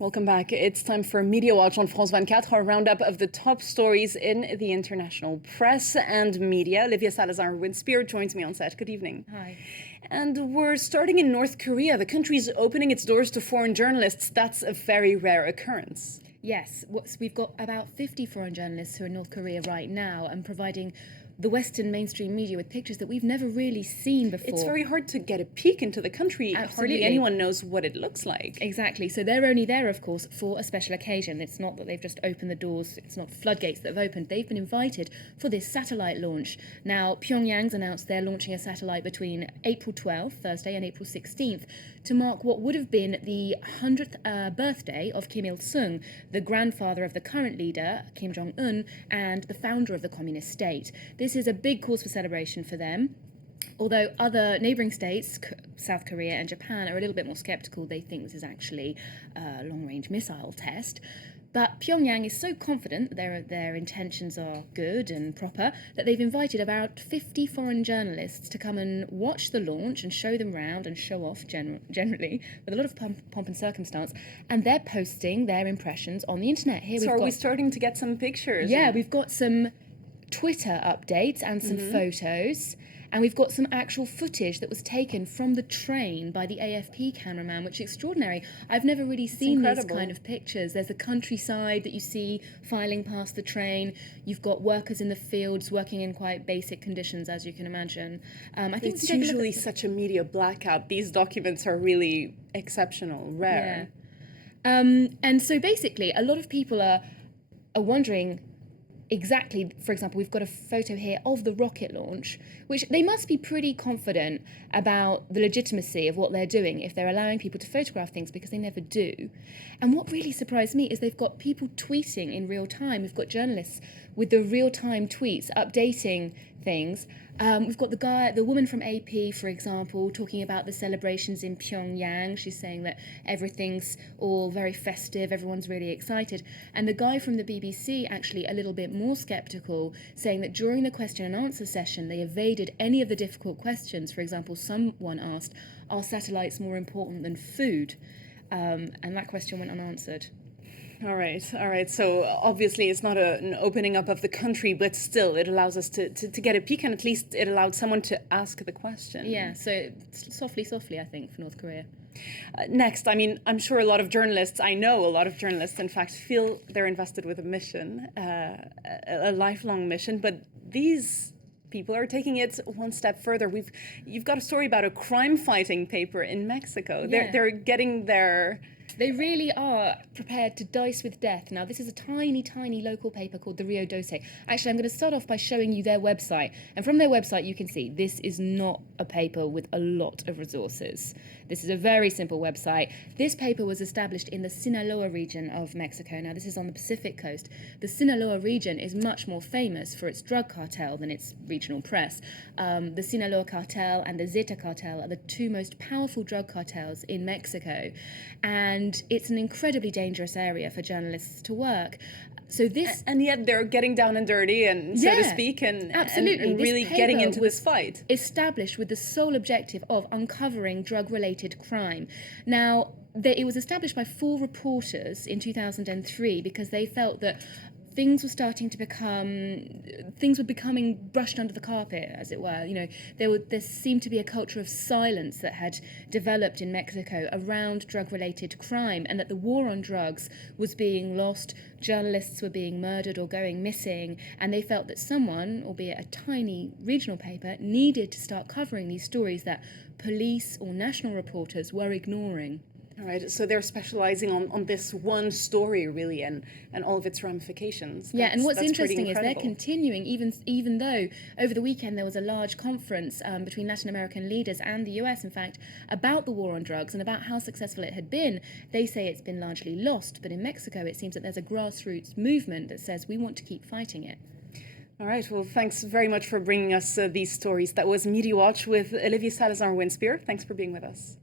Welcome back. It's time for Media Watch on France 24, our roundup of the top stories in the international press and media. Olivia Salazar-Winspear joins me on set. Good evening. Hi. And we're starting in North Korea. The country's opening its doors to foreign journalists. That's a very rare occurrence. Yes, we've got about 50 foreign journalists who are in North Korea right now and providing the Western mainstream media with pictures that we've never really seen before. It's very hard to get a peek into the country. Absolutely. Hardly anyone knows what it looks like. Exactly. So they're only there, of course, for a special occasion. It's not that they've just opened the doors. It's not floodgates that have opened. They've been invited for this satellite launch. Now, Pyongyang's announced they're launching a satellite between April 12th, Thursday, and April 16th to mark what would have been the 100th birthday of Kim Il-sung, the grandfather of the current leader, Kim Jong-un, and the founder of the communist state. This is a big cause for celebration for them. Although other neighbouring states, South Korea and Japan, are a little bit more sceptical. They think this is actually a long-range missile test. But Pyongyang is so confident that their intentions are good and proper that they've invited about 50 foreign journalists to come and watch the launch and show them around and show off generally with a lot of pomp and circumstance. And they're posting their impressions on the internet. Here So are we starting to get some pictures? Yeah, we've got some Twitter updates and some photos. And we've got some actual footage that was taken from the train by the AFP cameraman, which is extraordinary. I've never really seen these kind of pictures. There's the countryside that you see filing past the train. You've got workers in the fields working in quite basic conditions, as you can imagine. I think it's usually such a media blackout. These documents are really exceptional, rare. Yeah. And so basically, a lot of people are wondering exactly, for example, we've got a photo here of the rocket launch, which they must be pretty confident about the legitimacy of what they're doing if they're allowing people to photograph things, because they never do. And what really surprised me is they've got people tweeting in real time. We've got journalists with the real-time tweets updating things. We've got the woman from AP, for example, talking about the celebrations in Pyongyang. She's saying that everything's all very festive, everyone's really excited. And the guy from the BBC, actually a little bit more sceptical, saying that during the question and answer session, they evaded any of the difficult questions. For example, someone asked, are satellites more important than food? And that question went unanswered. All right. So obviously it's not an opening up of the country, but still it allows us to get a peek, and at least it allowed someone to ask the question. Yeah, so softly, I think, for North Korea. Next, I mean, I'm sure I know a lot of journalists, in fact, feel they're invested with a mission, a lifelong mission, but these people are taking it one step further. You've got a story about a crime-fighting paper in Mexico. Yeah. They're getting their... They really are prepared to dice with death. Now, this is a tiny, tiny local paper called the Rio Doce. Actually, I'm going to start off by showing you their website. And from their website, you can see this is not a paper with a lot of resources. This is a very simple website. This paper was established in the Sinaloa region of Mexico. Now, this is on the Pacific coast. The Sinaloa region is much more famous for its drug cartel than its regional press. The Sinaloa cartel and the Zeta cartel are the two most powerful drug cartels in Mexico. And it's an incredibly dangerous area for journalists to work. So this, and yet they're getting down and dirty, and so to speak, absolutely. and really getting into this fight. Established with the sole objective of uncovering drug-related crime. Now, it was established by 4 reporters in 2003 because they felt that things were becoming brushed under the carpet, as it were. You know, there seemed to be a culture of silence that had developed in Mexico around drug-related crime, and that the war on drugs was being lost, journalists were being murdered or going missing, and they felt that someone, albeit a tiny regional paper, needed to start covering these stories that police or national reporters were ignoring. All right, so they're specializing on this one story, really, and all of its ramifications. Yeah, and what's interesting is they're continuing, even though over the weekend there was a large conference between Latin American leaders and the US, in fact, about the war on drugs and about how successful it had been. They say it's been largely lost, but in Mexico it seems that there's a grassroots movement that says we want to keep fighting it. All right, well, thanks very much for bringing us these stories. That was Media Watch with Olivia Salazar-Winspear. Thanks for being with us.